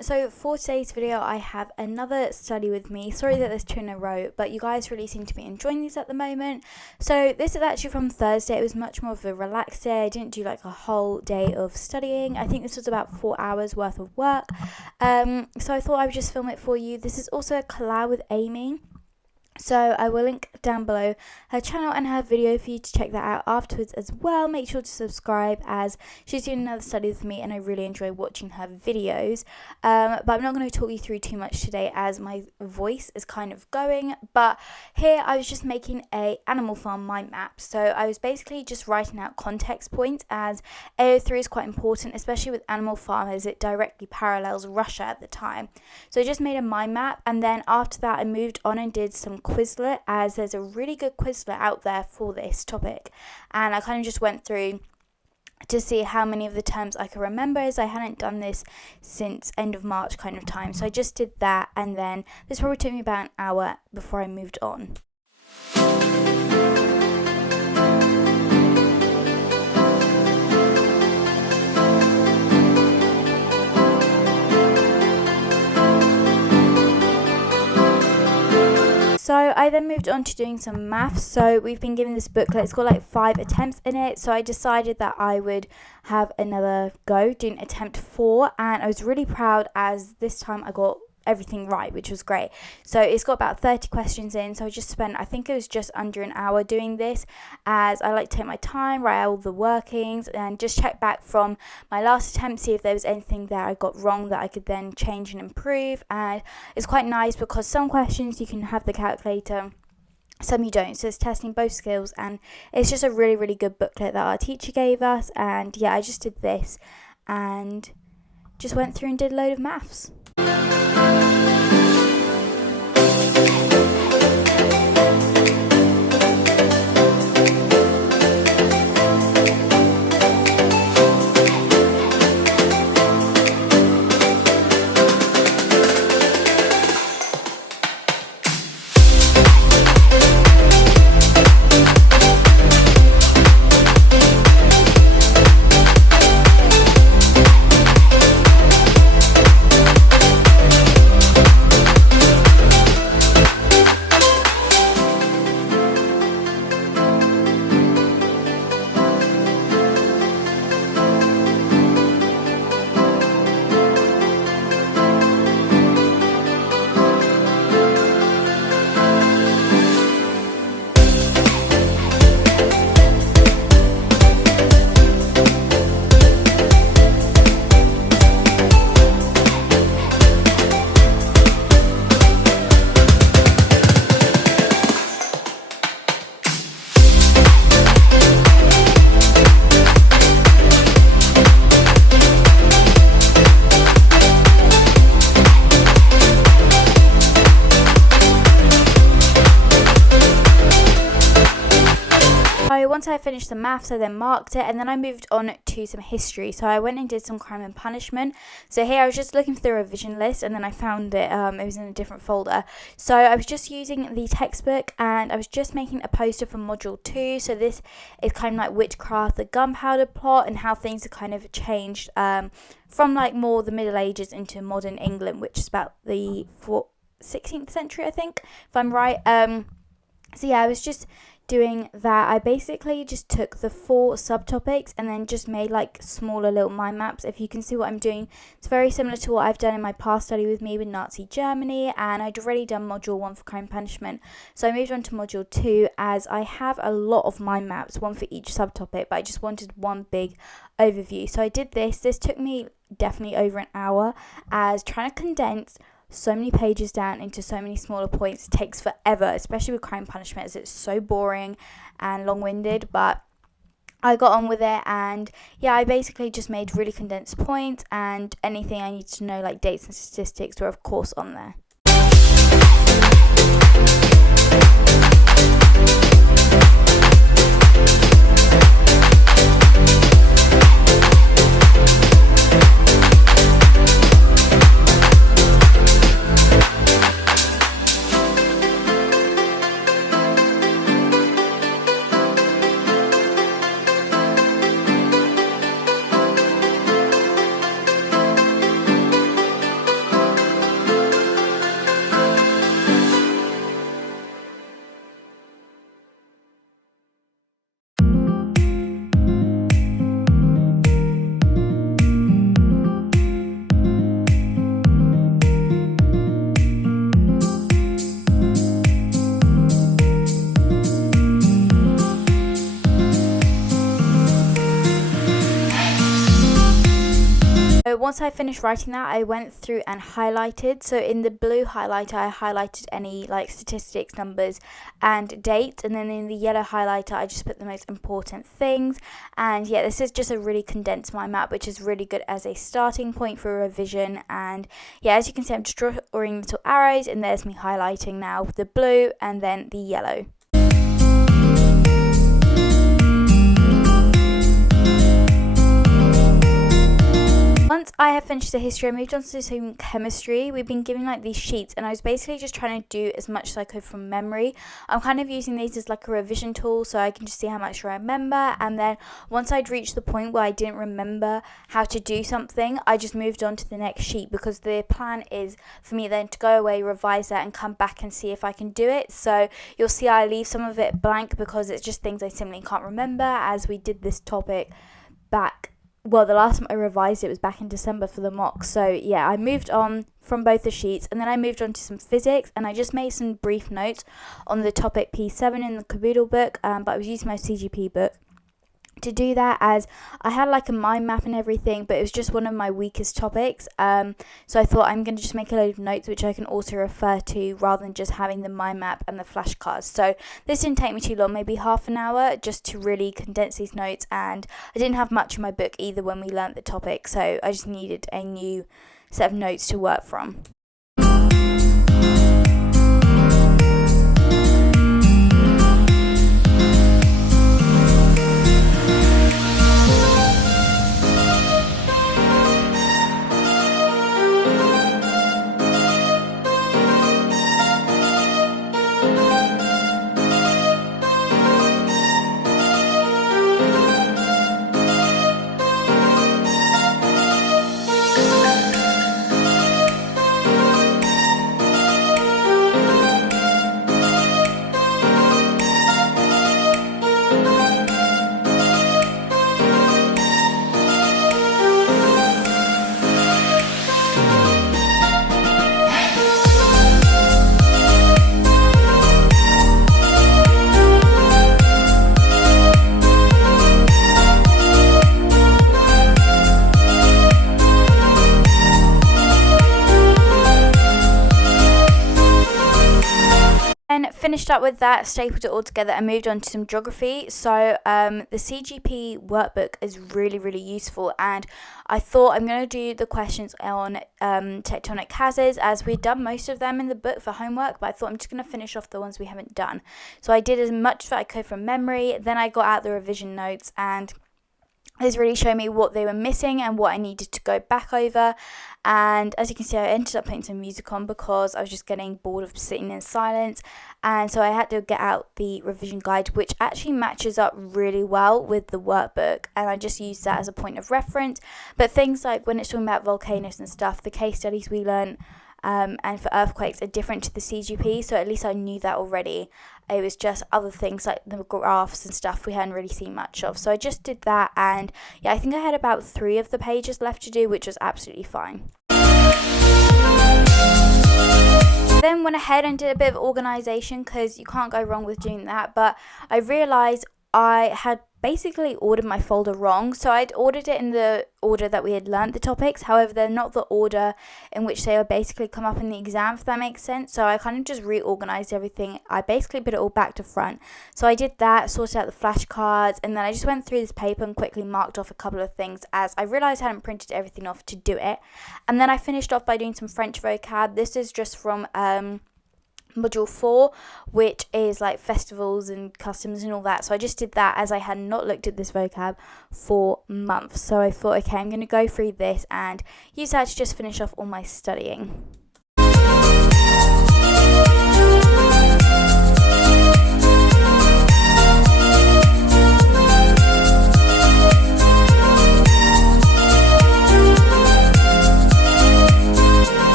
So for today's video, I have another study with me. Sorry that there's two in a row, but you guys really seem to be enjoying these at the moment. So this is actually from Thursday. It was much more of a relaxed day. I didn't do like a whole day of studying. I think this was about 4 hours worth of work. So I thought I would just film it for you. This is also a collab with Amy. So I will link down below her channel and her video for you to check that out afterwards as well. Make sure to subscribe as she's doing another study with me and I really enjoy watching her videos. But I'm not going to talk you through too much today as my voice is kind of going. But here I was just making a animal farm mind map. So I was basically just writing out context points as AO3 is quite important, especially with animal farm as it directly parallels Russia at the time. So I just made a mind map, and then after that I moved on and did some Quizlet, as there's a really good Quizlet out there for this topic, and I kind of just went through to see how many of the terms I could remember, as I hadn't done this since end of March kind of time. So I just did that, and then this probably took me about an hour before I moved on. So I then moved on to doing some maths. So we've been given this booklet. It's got like 5 attempts in it. So I decided that I would have another go doing attempt 4. And I was really proud as this time I got everything right, which was great. So it's got about 30 questions in. So I just spent, I think it was just under an hour doing this, as I like to take my time, write out all the workings and just check back from my last attempt, see if there was anything that I got wrong that I could then change and improve. And it's quite nice because some questions you can have the calculator, some you don't, so it's testing both skills, and it's just a really good booklet that our teacher gave us. And yeah, I just did this and just went through and did a load of maths. Once I finished the maths, I then marked it, and then I moved on to some history. So I went and did some crime and punishment. So here I was just looking for the revision list, and then I found it. It was in a different folder. So I was just using the textbook, and I was just making a poster for module 2. So this is kind of like witchcraft, the gunpowder plot, and how things have kind of changed from like more the Middle Ages into modern England, which is about the 16th century, I think, if I'm right. So yeah, I was just doing that. I basically just took the 4 subtopics and then just made like smaller little mind maps. If you can see what I'm doing, it's very similar to what I've done in my past study with me with Nazi Germany, and I'd already done module 1 for crime punishment. So I moved on to module 2, as I have a lot of mind maps, one for each subtopic, but I just wanted one big overview. So I did this. This took me definitely over an hour, as trying to condense so many pages down into so many smaller points takes forever, especially with crime punishment, as it's so boring and long-winded. But I got on with it, and yeah, I basically just made really condensed points, and anything I needed to know, like dates and statistics, were of course on there. once I finished writing that, I went through and highlighted. So in the blue highlighter, I highlighted any like statistics, numbers and dates, and then in the yellow highlighter I just put the most important things. And yeah, this is just a really condensed mind map, which is really good as a starting point for revision. And yeah, as you can see, I'm just drawing little arrows, and there's me highlighting now the blue and then the yellow. Once I have finished the history, I moved on to some chemistry. We've been given like these sheets, and I was basically just trying to do as much as I could from memory. I'm kind of using these as like a revision tool, so I can just see how much I remember. And then once I'd reached the point where I didn't remember how to do something, I just moved on to the next sheet, because the plan is for me then to go away, revise that, and come back and see if I can do it. So you'll see I leave some of it blank because it's just things I simply can't remember, as we did this topic back. Well, the last time I revised it was back in December for the mock. So yeah, I moved on from both the sheets, and then I moved on to some physics, and I just made some brief notes on the topic P7 in the Caboodle book, but I was using my CGP book to do that, as I had like a mind map and everything, but it was just one of my weakest topics. So I thought I'm going to just make a load of notes which I can also refer to, rather than just having the mind map and the flashcards. So this didn't take me too long, maybe half an hour, just to really condense these notes. And I didn't have much in my book either when we learnt the topic, so I just needed a new set of notes to work from. Finished up with that, stapled it all together, and moved on to some geography. So the CGP workbook is really useful, and I thought I'm going to do the questions on tectonic hazards, as we'd done most of them in the book for homework, but I thought I'm just going to finish off the ones we haven't done. So I did as much as I could from memory, then I got out the revision notes, and this really showed me what they were missing and what I needed to go back over. And as you can see, I ended up putting some music on because I was just getting bored of sitting in silence, and so I had to get out the revision guide, which actually matches up really well with the workbook, and I just used that as a point of reference. But things like when it's talking about volcanoes and stuff, the case studies we learned and for earthquakes are different to the CGP, so at least I knew that already. It was just other things like the graphs and stuff we hadn't really seen much of, so I just did that. And yeah, I think I had about 3 of the pages left to do, which was absolutely fine. Then went ahead and did a bit of organisation, because you can't go wrong with doing that, but I realised I had basically ordered my folder wrong. So I'd ordered it in the order that we had learnt the topics, however they're not the order in which they would basically come up in the exam, if that makes sense. So I kind of just reorganised everything. I basically put it all back to front. So I did that, sorted out the flashcards, and then I just went through this paper and quickly marked off a couple of things, as I realised I hadn't printed everything off to do it. And then I finished off by doing some French vocab. This is just from module 4, which is like festivals and customs and all that. So I just did that, as I had not looked at this vocab for months. So I thought, okay, I'm going to go through this and use that to just finish off all my studying.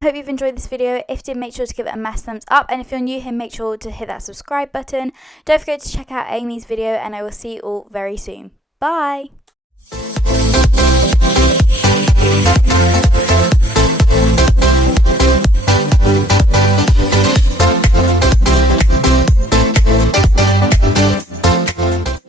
Hope you've enjoyed this video. If you did, make sure to give it a massive thumbs up, and if you're new here, make sure to hit that subscribe button. Don't forget to check out Amy's video, and I will see you all very soon. Bye!